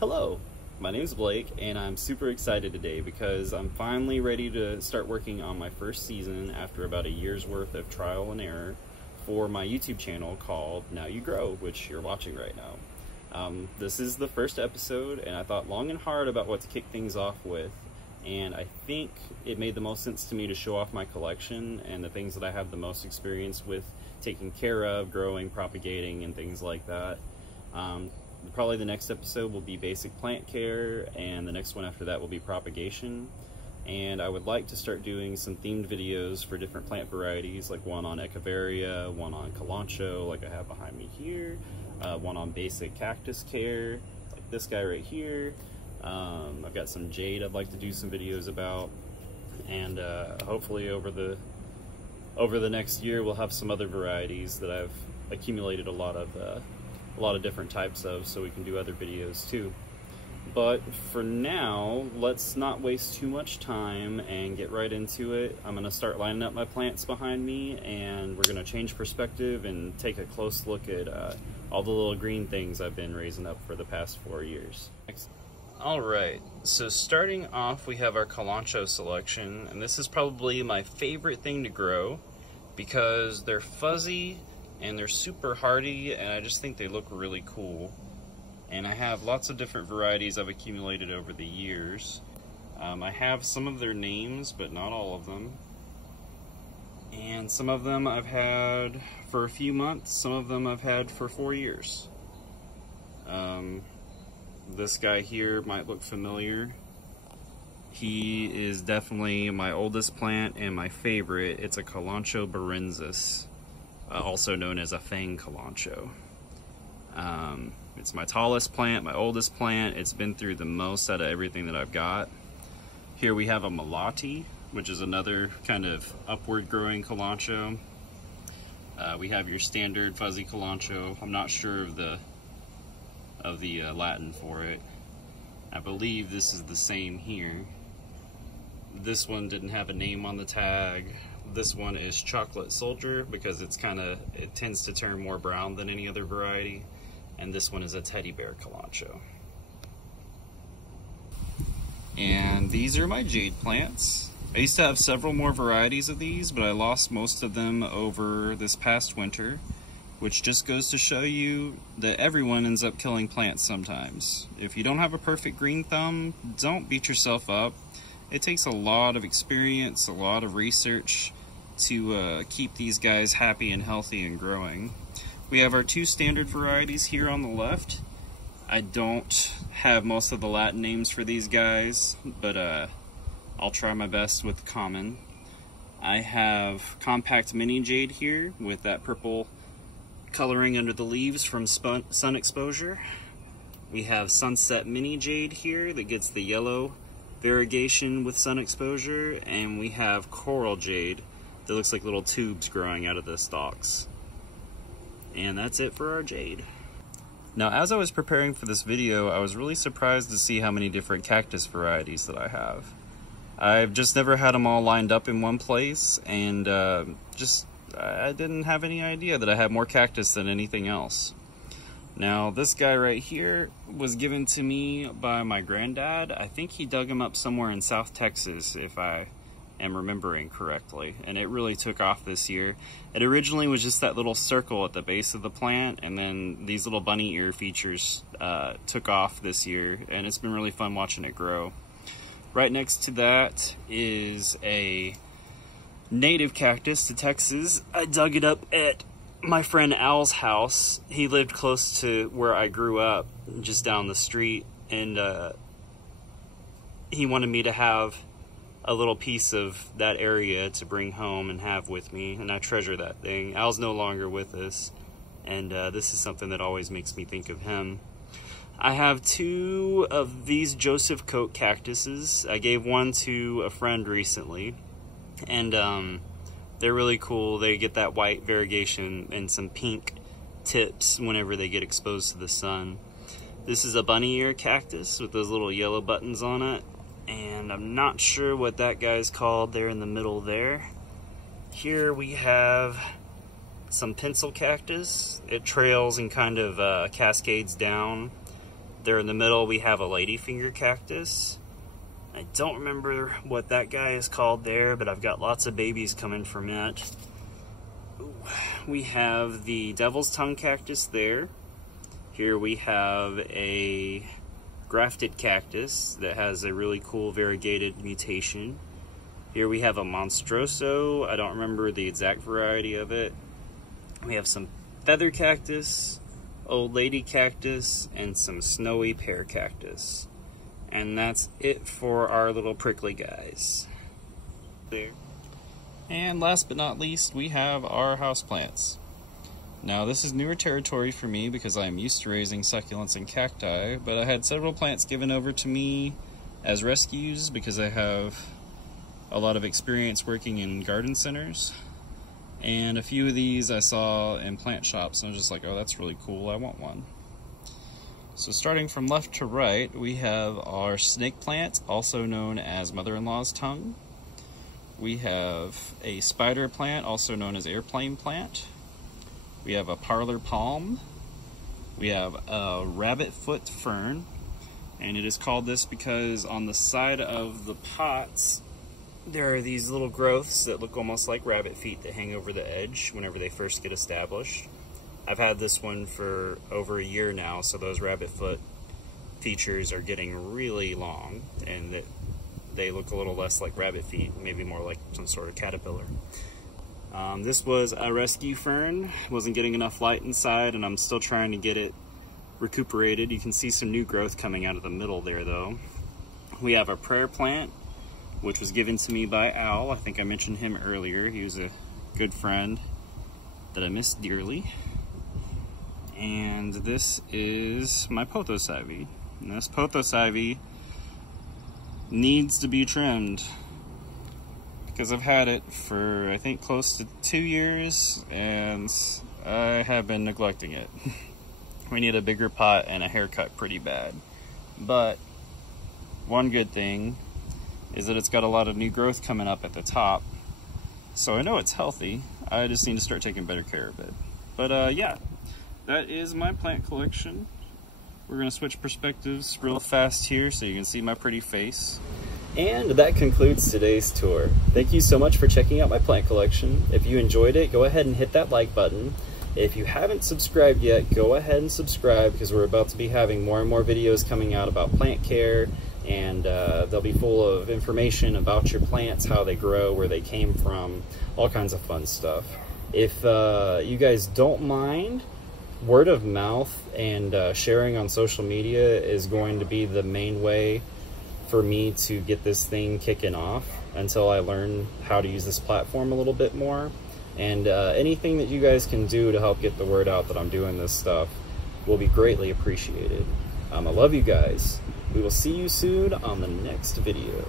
Hello, my name is Blake, and I'm super excited today because I'm finally ready to start working on my first season after about a year's worth of trial and error for my YouTube channel called Now You Grow, which you're watching right now. This is the first episode, and I thought long and hard about what to kick things off with, and I think it made the most sense to me to show off my collection and the things that I have the most experience with taking care of, growing, propagating, and things like that. Probably the next episode will be basic plant care, and the next one after that will be propagation. And I would like to start doing some themed videos for different plant varieties, like one on Echeveria, one on Kalanchoe, like I have behind me here, one on basic cactus care, like this guy right here. I've got some jade I'd like to do some videos about, and hopefully over the next year we'll have some other varieties that I've accumulated a lot of different types of, so we can do other videos too. But for now, let's not waste too much time and get right into it. I'm going to start lining up my plants behind me, and we're going to change perspective and take a close look at all the little green things I've been raising up for the past 4 years. Alright, so starting off we have our Kalanchoe selection, and this is probably my favorite thing to grow because they're fuzzy and they're super hardy, and I just think they look really cool. And I have lots of different varieties I've accumulated over the years. I have some of their names, but not all of them. And some of them I've had for a few months, some of them I've had for 4 years. This guy here might look familiar. He is definitely my oldest plant and my favorite. It's a Kalanchoe Barensis. Also known as a fang Kalanchoe. It's my tallest plant, my oldest plant. It's been through the most out of everything that I've got. Here we have a Malati, which is another kind of upward growing Kalanchoe. We have your standard fuzzy Kalanchoe. I'm not sure of the Latin for it. I believe this is the same here. This one didn't have a name on the tag. This one is Chocolate Soldier because it tends to turn more brown than any other variety. And this one is a Teddy Bear Kalanchoe. And these are my jade plants. I used to have several more varieties of these, but I lost most of them over this past winter, which just goes to show you that everyone ends up killing plants sometimes. If you don't have a perfect green thumb, don't beat yourself up. It takes a lot of experience, a lot of research to keep these guys happy and healthy and growing. We have our 2 standard varieties here on the left. I don't have most of the Latin names for these guys, but I'll try my best with common. I have Compact Mini Jade here with that purple coloring under the leaves from sun exposure. We have Sunset Mini Jade here that gets the yellow variegation with sun exposure, and we have Coral Jade that looks like little tubes growing out of the stalks. And that's it for our jade. Now, as I was preparing for this video, I was really surprised to see how many different cactus varieties that I have. I've just never had them all lined up in one place, and I didn't have any idea that I had more cactus than anything else. Now, this guy right here was given to me by my granddad. I think he dug him up somewhere in South Texas, if I am remembering correctly, and it really took off this year. It originally was just that little circle at the base of the plant, and then these little bunny ear features took off this year, and it's been really fun watching it grow. Right next to that is a native cactus to Texas. I dug it up at my friend Al's house. He lived close to where I grew up, just down the street, and he wanted me to have a little piece of that area to bring home and have with me, and I treasure that thing. Al's no longer with us, and this is something that always makes me think of him. I have 2 of these Joseph Coke cactuses. I gave one to a friend recently, and they're really cool. They get that white variegation and some pink tips whenever they get exposed to the sun. This is a bunny ear cactus with those little yellow buttons on it, and I'm not sure what that guy's called there in the middle there. Here we have some pencil cactus. It trails and kind of cascades down. There in the middle we have a ladyfinger cactus. I don't remember what that guy is called there, but I've got lots of babies coming from it. We have the devil's tongue cactus there. Here we have a grafted cactus that has a really cool variegated mutation. Here we have a Monstroso. I don't remember the exact variety of it. We have some feather cactus, old lady cactus, and some snowy pear cactus. And that's it for our little prickly guys. There. And last but not least, we have our houseplants. Now this is newer territory for me because I'm used to raising succulents and cacti, but I had several plants given over to me as rescues because I have a lot of experience working in garden centers. And a few of these I saw in plant shops and I was just like, oh, that's really cool, I want one. So starting from left to right, we have our snake plant, also known as mother-in-law's tongue. We have a spider plant, also known as airplane plant. We have a parlor palm. We have a rabbit foot fern, and it is called this because on the side of the pots there are these little growths that look almost like rabbit feet that hang over the edge whenever they first get established. I've had this one for over a year now, so those rabbit foot features are getting really long, and they look a little less like rabbit feet, maybe more like some sort of caterpillar. This was a rescue fern. Wasn't getting enough light inside, and I'm still trying to get it recuperated. You can see some new growth coming out of the middle there, though. We have a prayer plant, which was given to me by Al. I think I mentioned him earlier. He was a good friend that I miss dearly. And this is my pothos ivy. And this pothos ivy needs to be trimmed because I've had it for, I think, close to 2 years, and I have been neglecting it. We need a bigger pot and a haircut pretty bad. But one good thing is that it's got a lot of new growth coming up at the top, so I know it's healthy. I just need to start taking better care of it. But yeah, that is my plant collection. We're gonna switch perspectives real fast here so you can see my pretty face. And that concludes today's tour. Thank you so much for checking out my plant collection. If you enjoyed it, go ahead and hit that like button. If you haven't subscribed yet, go ahead and subscribe because we're about to be having more and more videos coming out about plant care, and they'll be full of information about your plants, how they grow, where they came from, all kinds of fun stuff. If you guys don't mind, word of mouth and sharing on social media is going to be the main way for me to get this thing kicking off until I learn how to use this platform a little bit more. And anything that you guys can do to help get the word out that I'm doing this stuff will be greatly appreciated. I love you guys. We will see you soon on the next video.